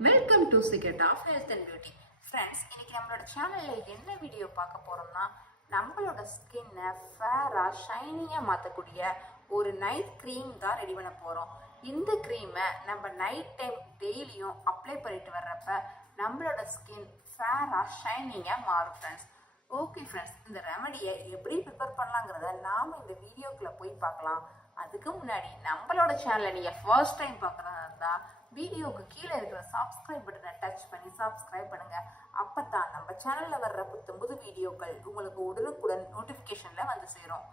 Welcome to secret of health and beauty friends இன்னைக்கு நம்மளோட சேனலில் என்ன வீடியோ பார்க்க போகிறோம்னா நம்மளோட ஸ்கின்னை ஃபேராக ஷைனிங்காக மாற்றக்கூடிய ஒரு நைட் க்ரீம் தான் ரெடி பண்ண போகிறோம் இந்த க்ரீமை நம்ம நைட் டைம் டெய்லியும் அப்ளை பண்ணிட்டு வர்றப்ப நம்மளோட ஸ்கின் ஃபேராக ஷைனிங்காக மாறும் ஃப்ரெண்ட்ஸ் ஓகே ஃப்ரெண்ட்ஸ் இந்த ரெமடியை எப்படி ப்ரிப்பேர் பண்ணலாங்கிறத நாம் இந்த வீடியோக்குள்ளே போய் பார்க்கலாம். அதுக்கு முன்னாடி நம்மளோட சேனலை நீங்கள் ஃபர்ஸ்ட் டைம் பார்க்குறதா இருந்தால் வீடியோவுக்கு கீழே இருக்கிற சப்ஸ்கிரைப் பட்டனை டச் பண்ணி சப்ஸ்கிரைப் பண்ணுங்கள் அப்போ தான் நம்ம சேனலில் வர்ற புத்தம் புது வீடியோக்கள் உங்களுக்கு உடனுக்குடன் நோட்டிஃபிகேஷனில் வந்து சேரும்.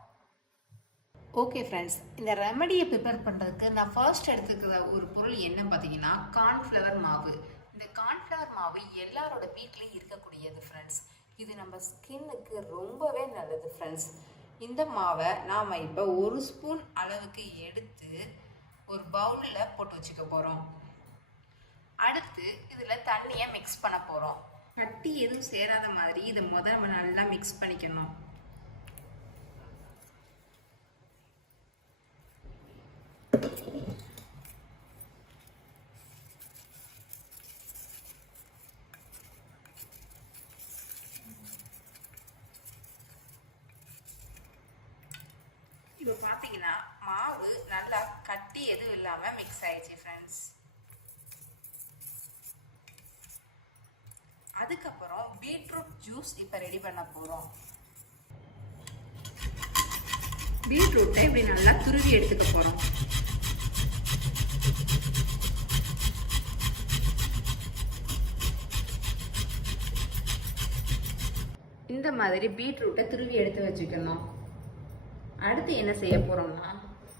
ஓகே ஃப்ரெண்ட்ஸ் இந்த ரெமடியை ப்ரிப்பேர் பண்ணுறதுக்கு நான் ஃபர்ஸ்ட் எடுத்துக்கிற ஒரு பொருள் என்ன பார்த்தீங்கன்னா கார்ன்ஃப்ளவர் மாவு. இந்த கார்ன்ஃப்ளவர் மாவு எல்லாரோட வீட்லேயும் இருக்கக்கூடியது ஃப்ரெண்ட்ஸ் இது நம்ம ஸ்கின்னுக்கு ரொம்பவே நல்லது ஃப்ரெண்ட்ஸ் இந்த மாவை நாம் இப்போ ஒரு ஸ்பூன் அளவுக்கு எடுத்து ஒரு பவுலில் போட்டு வச்சுக்க போகிறோம் அடுத்து இதில் தண்ணியை மிக்ஸ் பண்ண போகிறோம் கட்டி எதுவும் சேராத மாதிரி இதை முதல்ல நம்ம நல்லா மிக்ஸ் பண்ணிக்கணும். இப்போ பார்த்தீங்கன்னா மாவு நல்லா கட்டி எதுவும் இல்லாமல் மிக்ஸ் ஆயிடுச்சு ஃப்ரெண்ட்ஸ் அதுக்கப்புறம் பீட்ரூட் ஜூஸ் இப்போ ரெடி பண்ண போகிறோம் பீட்ரூட்டை இப்படி நல்லா துருவி எடுத்துக்க போகிறோம் இந்த மாதிரி பீட்ரூட்டை துருவி எடுத்து வச்சுக்கணும் அடுத்து என்ன செய்ய போகிறோம்னா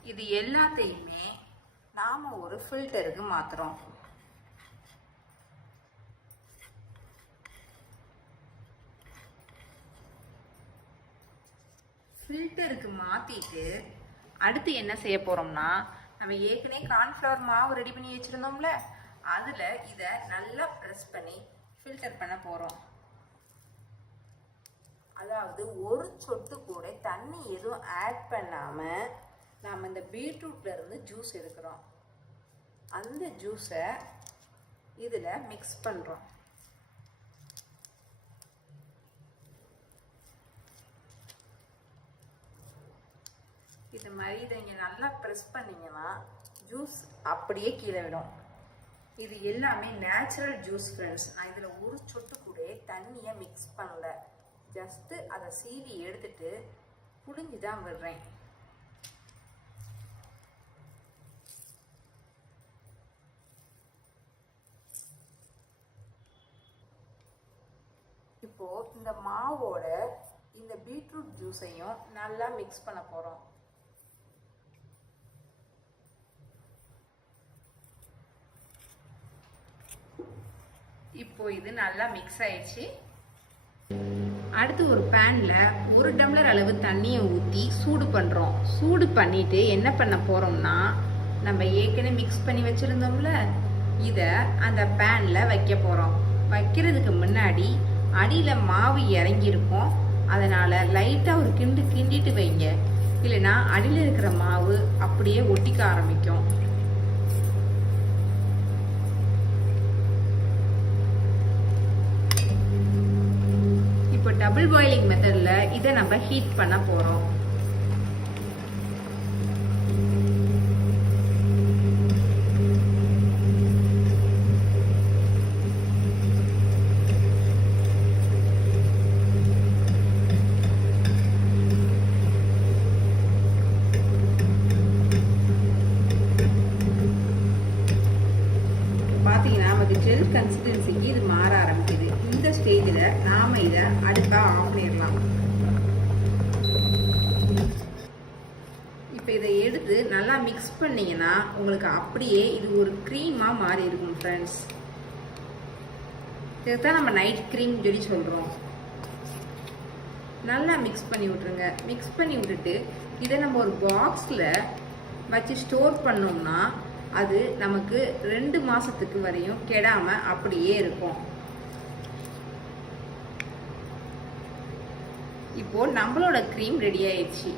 இது எல்லாத்தையுமே நாம் ஒரு ஃபில்டருக்கு மாற்றுறோம் ஃபில்டருக்கு மாற்றிட்டு அடுத்து என்ன செய்ய போகிறோம்னா நம்ம ஏற்கனவே கார்ன்ஃப்ளவர் மாவு ரெடி பண்ணி வச்சுருந்தோம்ல அதில் இதை நல்லா ப்ரெஸ் பண்ணி ஃபில்டர் பண்ண போகிறோம் அதாவது ஒரு சொட்டு கூட தண்ணி எதுவும் ஆட் பண்ணாமல் நாம் இந்த பீட்ரூட்லேருந்து ஜூஸ் எடுக்கிறோம். அந்த ஜூஸை இதில் மிக்ஸ் பண்ணுறோம் இது மாதிரி இதை நீங்கள் நல்லா ப்ரெஸ் பண்ணிங்கன்னா ஜூஸ் அப்படியே கீழே விடும். இது எல்லாமே நேச்சுரல் ஜூஸ் ஃப்ரெண்ட்ஸ் நான் இதில் ஒரு சொட்டு கூட தண்ணியை மிக்ஸ் பண்ணல. ஜஸ்ட்டு அதை சீவி எடுத்துட்டு புழிஞ்சு தான் விடுறேன். இப்போ இந்த மாவோட இந்த பீட்ரூட் ஜூஸையும் நல்லா மிக்ஸ் பண்ண போகிறோம் இப்போ இது நல்லா மிக்ஸ் ஆயிடுச்சு. அடுத்து ஒரு பேனில் ஒரு டம்ளர் அளவு தண்ணியை ஊற்றி சூடு பண்ணுறோம் சூடு பண்ணிவிட்டு என்ன பண்ண போகிறோம்னா நம்ம ஏற்கனவே மிக்ஸ் பண்ணி வச்சுருந்தோம்ல இதை அந்த பேனில் வைக்க போகிறோம் வைக்கிறதுக்கு முன்னாடி அடியில் மாவு இறங்கியிருக்கும். அதனால் லைட்டாக ஒரு கிண்டு கிண்டிட்டு வைங்க. இல்லைன்னா அடியில் இருக்கிற மாவு அப்படியே ஒட்டிக்க ஆரம்பிக்கும் இப்போ டபுள் பாயிலிங் மெத்தடில் இதை நம்ம ஹீட் பண்ண போகிறோம் பார்த்தீங்கன்னா நமக்கு ஜெல் கன்சிஸ்டன்சிக்கு இது மாற ஆரம்பிக்குது. இந்த ஸ்டேஜில் நாம் இதை அடுப்பாக ஆஃப் பண்ணிடலாம். இப்போ இதை எடுத்து நல்லா மிக்ஸ் பண்ணிங்கன்னா உங்களுக்கு அப்படியே இது ஒரு க்ரீமாக மாறி இருக்கும் ஃப்ரெண்ட்ஸ் இதுதான் நம்ம நைட் க்ரீம் சொல்லி சொல்கிறோம் நல்லா மிக்ஸ் பண்ணி விட்ருங்க மிக்ஸ் பண்ணி விட்டுட்டு இதை நம்ம ஒரு பாக்ஸில் வச்சு ஸ்டோர் பண்ணோம்னா அது நமக்கு ரெண்டு மாசத்துக்கு வரையும் கெடாம அப்படியே இருக்கும். இப்போ நம்மளோட க்ரீம் ரெடி ஆயிடுச்சு.